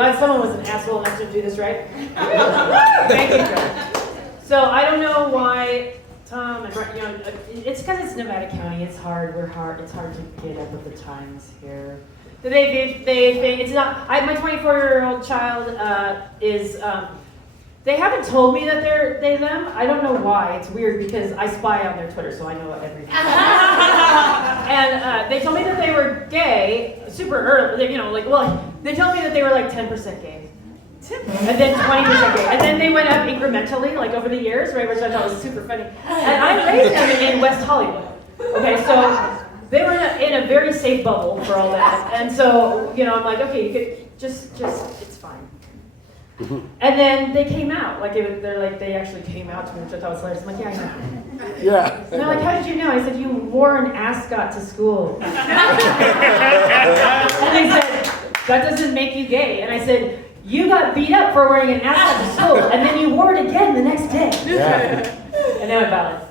glad someone was an asshole enough to do this right. Thank you, Joe. So I don't know why Tom and Brett, it's because it's Nevada County. It's hard. It's hard to get up with the times here. It's not. My 24-year-old child is. They haven't told me that they're them. I don't know why. It's weird because I spy on their Twitter, so I know everything. And they told me that they were gay super early. They told me that they were like 10% gay. And then 20% gay. And then they went up incrementally, like over the years, right, which I thought was super funny. And I raised them in West Hollywood. Okay, so they were in a very safe bubble for all that. And so, I'm like, okay, you could just it's fine. And then they came out, they actually came out to me, which I thought was hilarious. I'm like, yeah, I know. Yeah. And they're like, how did you know? I said, you wore an ascot to school. And they said, that doesn't make you gay. And I said, you got beat up for wearing an ascot to school, and then you wore it again the next day. Yeah. And they went valid.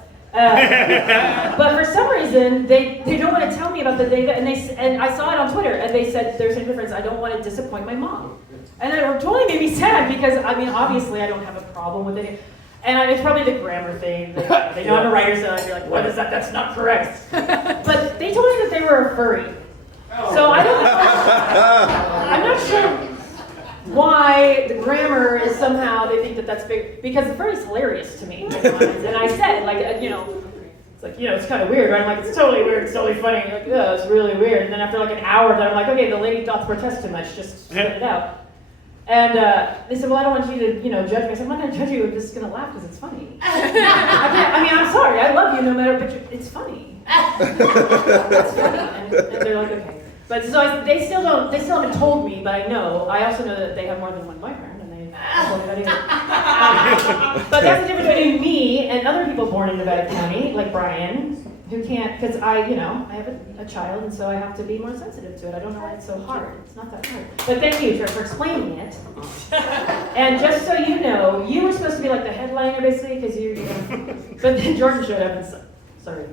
But for some reason, they don't want to tell me about the day that, and I saw it on Twitter, and they said, they're saying to friends, I don't want to disappoint my mom. And it totally made me sad because, obviously I don't have a problem with it. And it's probably the grammar thing. They know I'm a writer, so I'd be like, what is that? That's not correct. But they told me that they were a furry. So I don't know. I'm not sure why the grammar is somehow, they think that that's big. Because the furry is hilarious to me. And I said, it's kind of weird, right? I'm like, it's totally weird, it's totally funny. Like, oh, it's really weird. And then after like an hour, then I'm like, okay, the lady doth protest too much, just spit it out. And they said, well, I don't want you to, judge me. I said, I'm not going to judge you, I'm just going to laugh because it's funny. I'm sorry, I love you no matter, but it's funny. It's funny. And they're like, okay. But so they still haven't told me, but I know. I also know that they have more than one boyfriend, and they haven't told me that either. But that's the difference between me and other people born in Nevada County, like Brian, who can't, because I have a child, and so I have to be more sensitive to it. I don't know why it's so hard. It's not that hard. But thank you for explaining it. And just so you know, you were supposed to be like the headliner, basically, because but then Jordan showed up and sorry.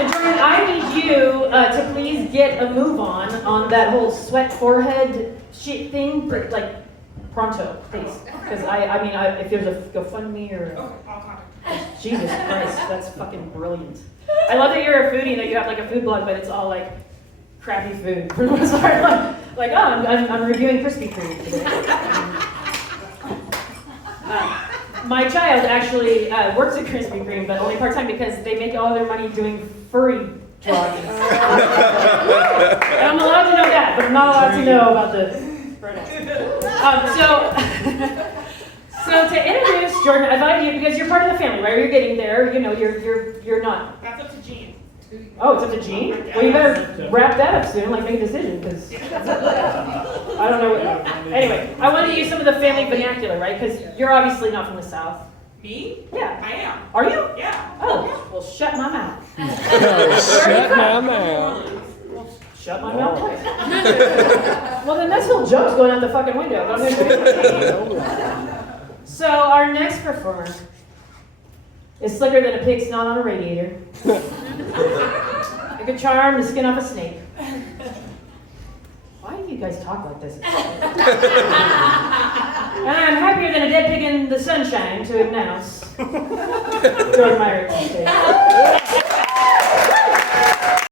And Jordan, I need you to please get a move on that whole sweat forehead shit thing, like pronto, please. Because if there's a GoFundMe or Jesus Christ, that's fucking brilliant. I love that you're a foodie and that you have like a food blog, but it's all like crappy food for the most part. Like, I'm reviewing crispy food today. My child actually works at Krispy Kreme, but only part-time because they make all their money doing furry drawings. And I'm allowed to know that, but I'm not allowed to know about the pronouns. So to introduce Jordan, I invited you because you're part of the family, right? You're getting there. You're not. That's up to Gene. Oh, it's up to Gene? Well, you better wrap that up soon, like make a decision, because I don't know what. Anyway, I want to use some of the family vernacular, right? Because you're obviously not from the South. Me? Yeah. I am. Are you? Yeah. Oh, well, shut my mouth. Shut my mouth. Shut my mouth twice. Well, then that's no jokes going out the fucking window. So our next performer is slicker than a pig's snot on a radiator. I could charm the skin off a snake. Why do you guys talk like this? And I'm happier than a dead pig in the sunshine to announce Jordan Meyer on stage.